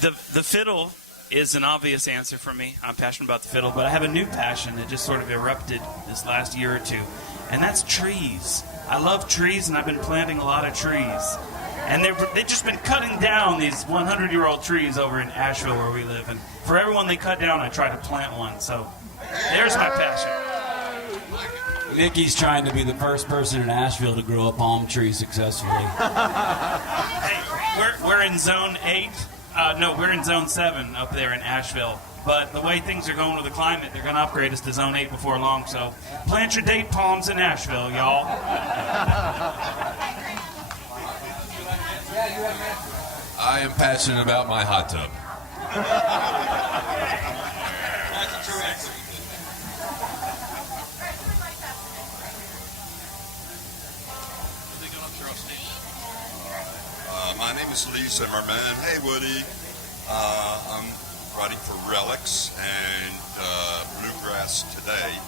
The fiddle is an obvious answer for me. I'm passionate about the fiddle, but I have a new passion that just sort of erupted this last year or two, and that's trees. I love trees, and I've been planting a lot of trees. And they've just been cutting down these 100-year-old trees over in Asheville where we live. And for everyone they cut down, I try to plant one. So there's my passion. Nikki's trying to be the first person in Asheville to grow a palm tree successfully. Hey, we're in Zone 8. No, we're in Zone 7 up there in Asheville. But the way things are going with the climate, they're going to upgrade us to Zone 8 before long. So plant your date palms in Asheville, y'all. I am passionate about my hot tub. My name is Lee Zimmerman. Hey, Woody. I'm writing for Relics and Bluegrass Today.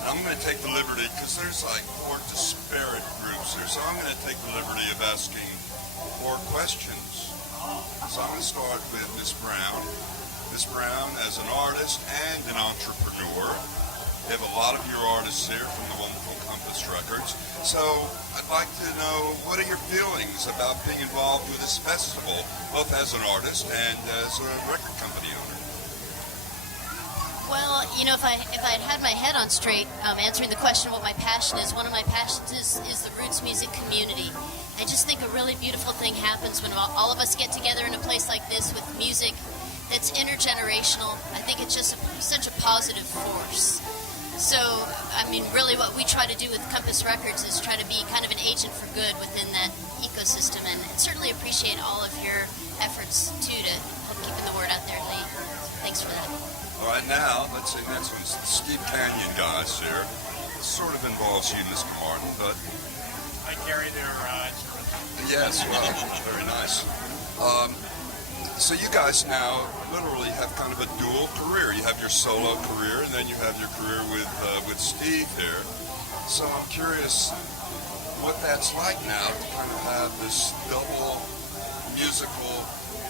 And I'm going to take the liberty, because there's like 4 disparate groups here, so I'm going to take the liberty of asking 4 questions. So I'm going to start with Miss Brown. Miss Brown, as an artist and an entrepreneur, we have a lot of your artists here from the wonderful Compass Records. So I'd like to know, what are your feelings about being involved with this festival, both as an artist and as a record company owner? Well, you know, if I'd had my head on straight, answering the question what my passion is, one of my passions is the roots music community. I just think a really beautiful thing happens when all of us get together in a place like this with music that's intergenerational. I think it's just such a positive force. So, I mean, really what we try to do with Compass Records is try to be kind of an agent for good within that ecosystem, and certainly appreciate all of your efforts, too, to help keeping the word out there, Lee. Thanks for that. All right, now, let's say next one's the Steve Canyon guys here. This sort of involves you, Mr. Martin, but... I carry their instruments. Yes, well, very nice. So you guys now literally have kind of a dual career. You have your solo career, and then you have your career with Steve here. So I'm curious what that's like now to kind of have this double musical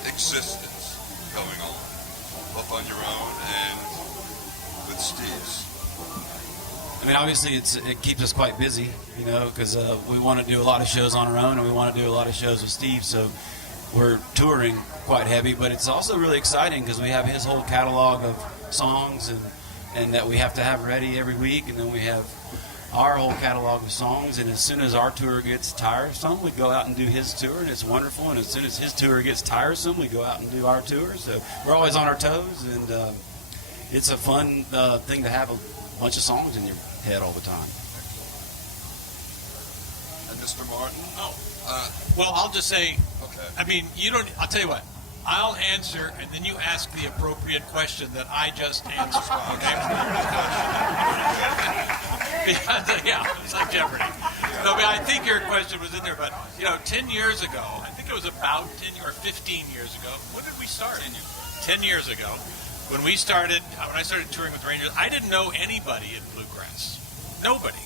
existence going on, both on your own and with Steve's. I mean, obviously, it keeps us quite busy, you know, because we want to do a lot of shows on our own, and we want to do a lot of shows with Steve, so we're touring quite heavy, but it's also really exciting because we have his whole catalog of songs and that we have to have ready every week, and then we have our whole catalog of songs, and as soon as our tour gets tiresome, we go out and do his tour, and it's wonderful, and as soon as his tour gets tiresome, we go out and do our tour, so we're always on our toes, and it's a fun thing to have a bunch of songs in your head all the time. And Mr. Martin? Well, I'll just say, Okay. I mean, I'll tell you what, I'll answer, and then you ask the appropriate question that I just answered, okay? Yeah, it's like Jeopardy. No, I mean, I think your question was in there, but, 10 years ago, I think it was about 10 or 15 years ago, when did we start? 10 years ago, when I started touring with Rangers, I didn't know anybody in Bluegrass. Nobody.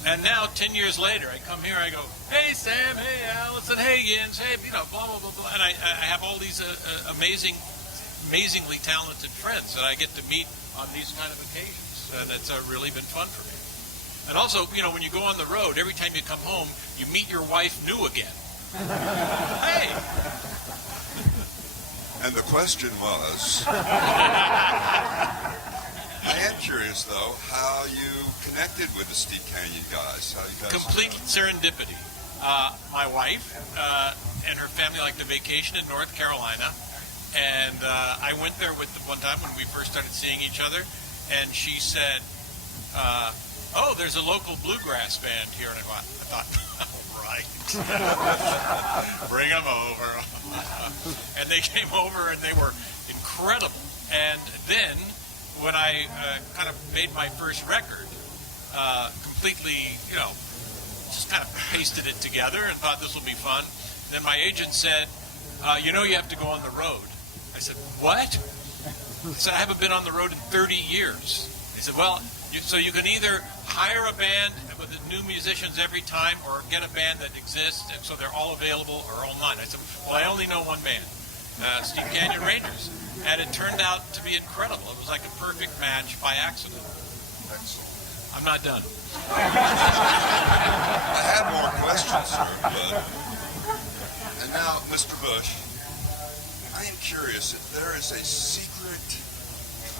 And now, 10 years later, I come here, I go, hey, Sam, hey, Alison, hey, Jens, hey, blah, blah, blah, blah. And I have all these amazingly talented friends that I get to meet on these kind of occasions. And it's really been fun for me. And also, when you go on the road, every time you come home, you meet your wife new again. Hey! And the question was... I am curious, though, how you connected with the Steve Canyon guys. How you guys Complete serendipity. My wife and her family like to vacation in North Carolina, and I went there with them one time when we first started seeing each other, and she said, oh, there's a local bluegrass band here, and I thought, all right, bring them over. And they came over, and they were incredible. And then when I kind of made my first record, completely, just kind of pasted it together and thought this will be fun. Then my agent said, you have to go on the road. I said, what? I said, I haven't been on the road in 30 years. He said, well, so you can either hire a band with new musicians every time or get a band that exists, and so they're all available or online. I said, well, I only know one band. Steep Canyon Rangers. And it turned out to be incredible. It was like a perfect match by accident. Excellent. I'm not done. I have more questions, sir, but... And now, Mr. Bush, I am curious if there is a secret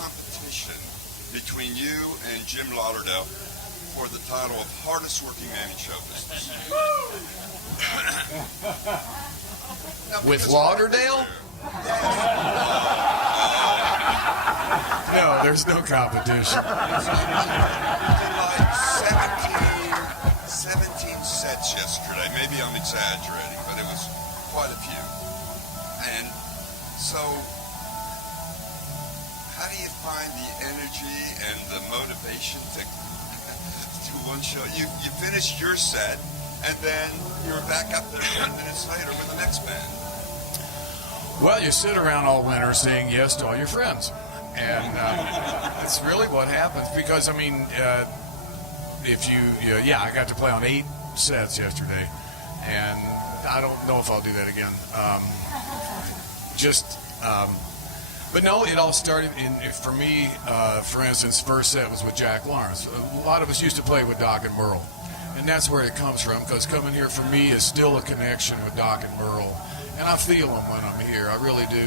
competition between you and Jim Lauderdale for the title of hardest working man in show business. With Lauderdale? No, there's no competition. Like 17 sets yesterday. Maybe I'm exaggerating, but it was quite a few. And so, how do you find the energy and the motivation to one show? You finish your set, and then you're back up there 10 minutes later with the next band. Well, you sit around all winter saying yes to all your friends. And that's really what happens. Because, I mean, I got to play on 8 sets yesterday. And I don't know if I'll do that again. But no, it all started for me, for instance, first set was with Jack Lawrence. A lot of us used to play with Doc and Merle. And that's where it comes from, because coming here for me is still a connection with Doc and Merle. And I feel them when I'm here, I really do.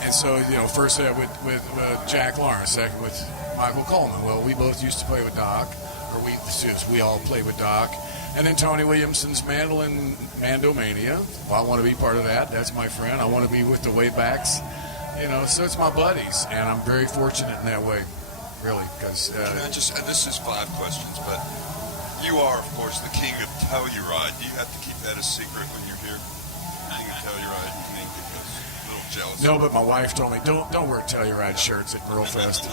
And so, first set with Jack Lawrence, second with Michael Coleman. Well, we both used to play with Doc, or we all played with Doc. And then Tony Williamson's Mandolin Mandomania. Well, I want to be part of that. That's my friend. I want to be with the Waybacks. So it's my buddies, and I'm very fortunate in that way, really. Because and this is 5 questions, but you are, of course, the king of Telluride. Do you have to keep that a secret when you're here? King of Telluride. I mean, because a little jealous. No, but my wife told me don't wear Telluride shirts at Merlefest.